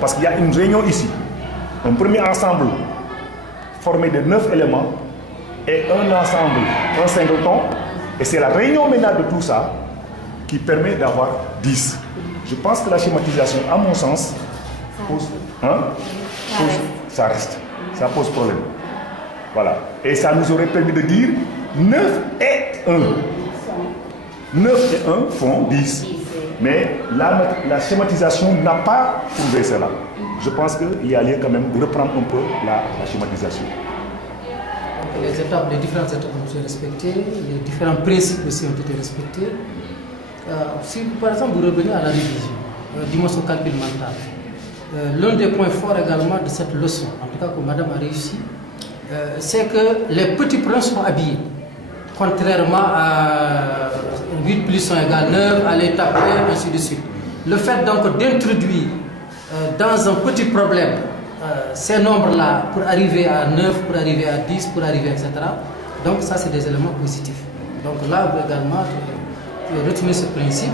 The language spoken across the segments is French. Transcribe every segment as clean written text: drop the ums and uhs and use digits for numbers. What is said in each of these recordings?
parce qu'il y a une réunion ici. Un premier ensemble formé de 9 éléments et un ensemble, un singleton. Et c'est la réunion maintenant de tout ça qui permet d'avoir 10. Je pense que la schématisation, à mon sens, ça reste. Ça pose problème. Voilà. Et ça nous aurait permis de dire 9 et 1. 9 et 1 font 10. Mais la schématisation n'a pas prouvé cela. Je pense qu'il y a lieu quand même de reprendre un peu la schématisation. Les différentes étapes ont été respectées, les différents principes aussi ont été respectés. Si par exemple vous revenez à la révision, dimanche au calcul mental, l'un des points forts également de cette leçon, en tout cas que madame a réussi, c'est que les petits problèmes sont habillés. Contrairement à 8 plus 1 égale 9, à l'étape 1, ainsi de suite. Le fait donc d'introduire dans un petit problème ces nombres-là pour arriver à 9, pour arriver à 10, pour arriver, etc. Donc ça, c'est des éléments positifs. Donc là, également, retenez ce principe,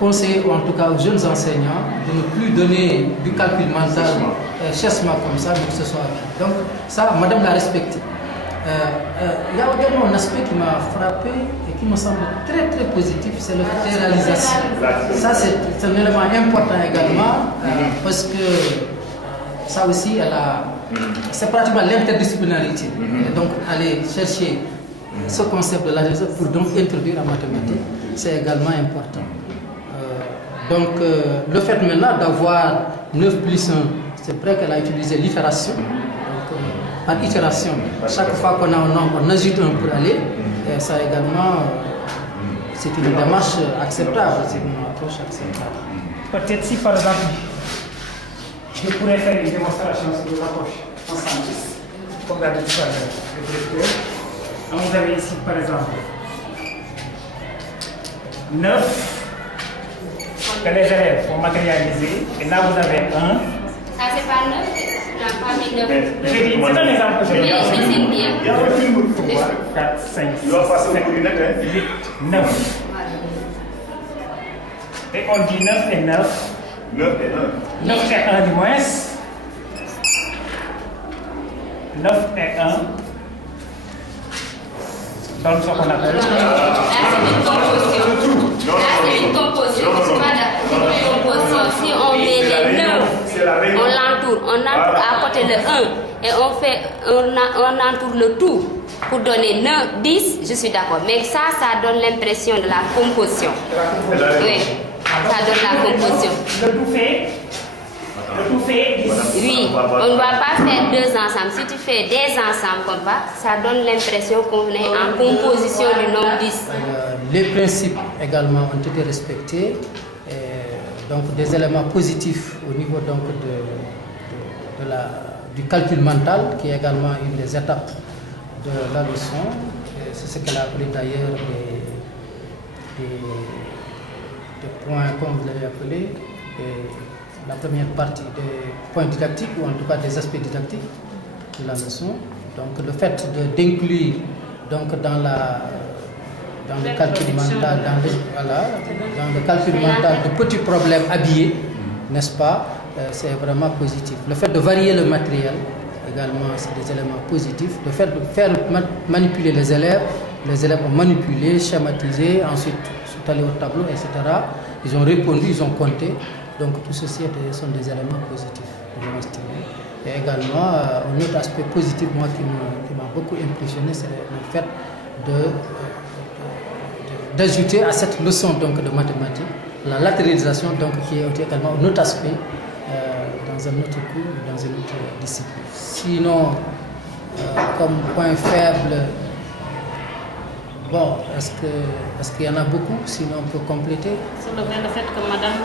conseiller en tout cas aux jeunes enseignants de ne plus donner du calcul mental chassement comme ça, mais que ce soit. Donc ça, madame l'a respecté. Il y a également un aspect qui m'a frappé et qui me semble très très positif, c'est le fait de réalisation. Ça, c'est un élément important également, parce que ça aussi, c'est pratiquement l'interdisciplinarité. Et donc, aller chercher ce concept de la gestion pour donc introduire la mathématique, c'est également important. Donc, le fait maintenant d'avoir 9 plus 1, c'est vrai qu'elle a utilisé l'itération. Donc, par itération, chaque fois qu'on a un nombre, on ajoute un pour aller. Et ça également, c'est une démarche acceptable, c'est une approche acceptable. Peut-être si par exemple, je pourrais faire une démonstration sur l'approche ensemble, comme l'a dit tout à l'heure le directeur. Vous avez ici par exemple 9 que les élèves vont matérialiser, et là vous avez 1. Ça c'est pas 9, la famille 9. C'est un exemple que je vais Oui, c'est bien. Il y a un film 3, 4, 5, 6, 7, 8, 9. Et on dit 9 et 9. 9 et 1. 9 et 1 du moins. 9 et 1. Donc ce qu'on appelle. Là c'est une composition. Là c'est une composition. C'est pas une composition. Si on met les 9, on l'entoure. On entoure à côté le 1 et on entoure le tout pour donner 9, 10, je suis d'accord. Mais ça donne l'impression de la composition. Oui. Ça donne la composition. Le tout fait 10. Oui, on ne va pas faire deux ensembles. Si tu fais des ensembles comme ça donne l'impression qu'on est en composition du nombre 10. Les principes également ont été respectés. Donc des éléments positifs au niveau donc du calcul mental, qui est également une des étapes de la leçon. C'est ce qu'elle a appelé d'ailleurs des points, comme vous l'avez appelé, la première partie des points didactiques, ou en tout cas des aspects didactiques de la leçon. Donc le fait d'inclure donc dans le calcul mental, dans le calcul mental de petits problèmes habillés, n'est-ce pas, c'est vraiment positif. Le fait de varier le matériel, également, c'est des éléments positifs. Le fait de faire manipuler les élèves ont manipulé, schématisé, ensuite sont allés au tableau, etc. Ils ont répondu, ils ont compté. Donc tout ceci sont des éléments positifs. Et également, un autre aspect positif, moi, qui m'a beaucoup impressionné, c'est le fait d'ajouter à cette leçon donc, de mathématiques la latéralisation, donc, qui est également un autre aspect dans un autre cours, dans une autre discipline. Sinon, comme point faible, bon, est-ce qu'il y en a beaucoup? Sinon, on peut compléter. Sur le fait que madame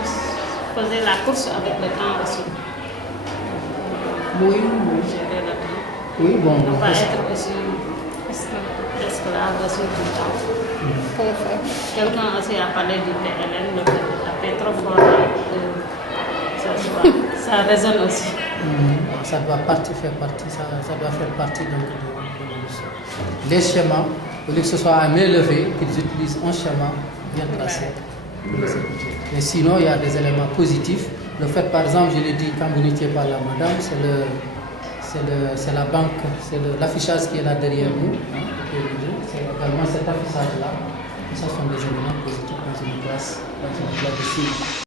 faisait la course avec le temps aussi. Oui. Gérer le temps. Oui, bon. Ne pas être aussi esclave aussi tout le temps. Quelqu'un aussi a parlé du PLN, le fait de taper trop fort, ça résonne aussi. Ça doit faire partie donc, de les schémas, au lieu que ce soit à main levée, qu'ils utilisent un schéma bien tracé pour les écouter. Mais sinon, il y a des éléments positifs Le fait, par exemple, je l'ai dit, quand vous n'étiez pas là, madame, c'est la banque, c'est l'affichage qui est là derrière nous. Hein, c'est également cet affichage-là. Ça sont des éléments positifs dans une classe de cible.